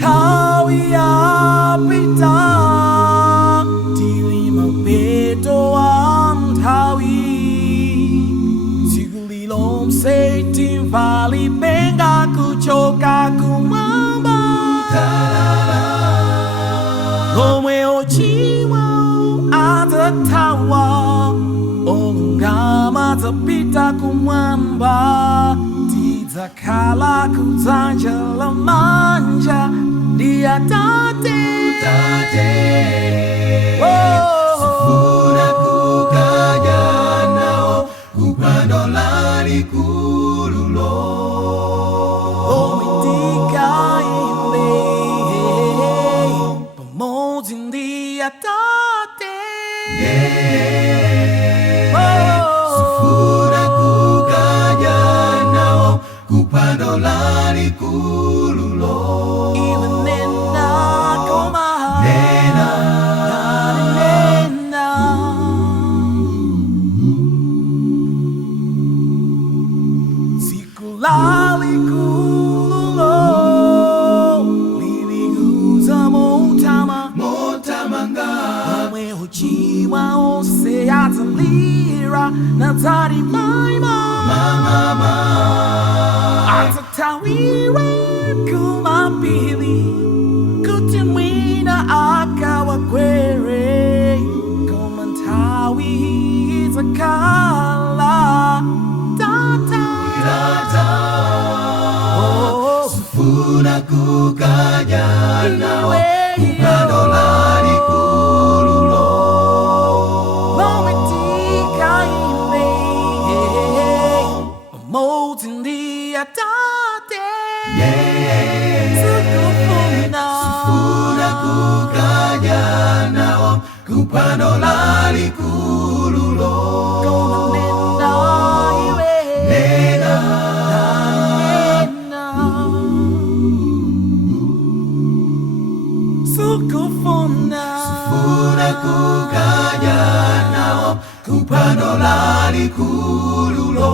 Tawia pita Dili mabeto am tawi Sigulilom se timvali benga kuchoka kumamba Lomwe ochiwa atatawa Ongama tapita kumwamba Tidzakhala kudzanja la manja Dia tate Sufuna kukaya nao Kupando lali kululo Omitika ime Pamozin dia tate Sufuna kukaya nao Kupando lali kululo Lali kululo Lili guza Motamanga Mwe uchiwa ose atalira Natari maima Mama Atatawira kumapili Kutimwina akawa kwere Kumantawi izakala Sufuna kukaya nao Kupando lali kululo Lomitika ime Pamozin dia tate Sufuna kukaya nao Kupando lali kululo Sufuna kukaya nao Kupando lali kululo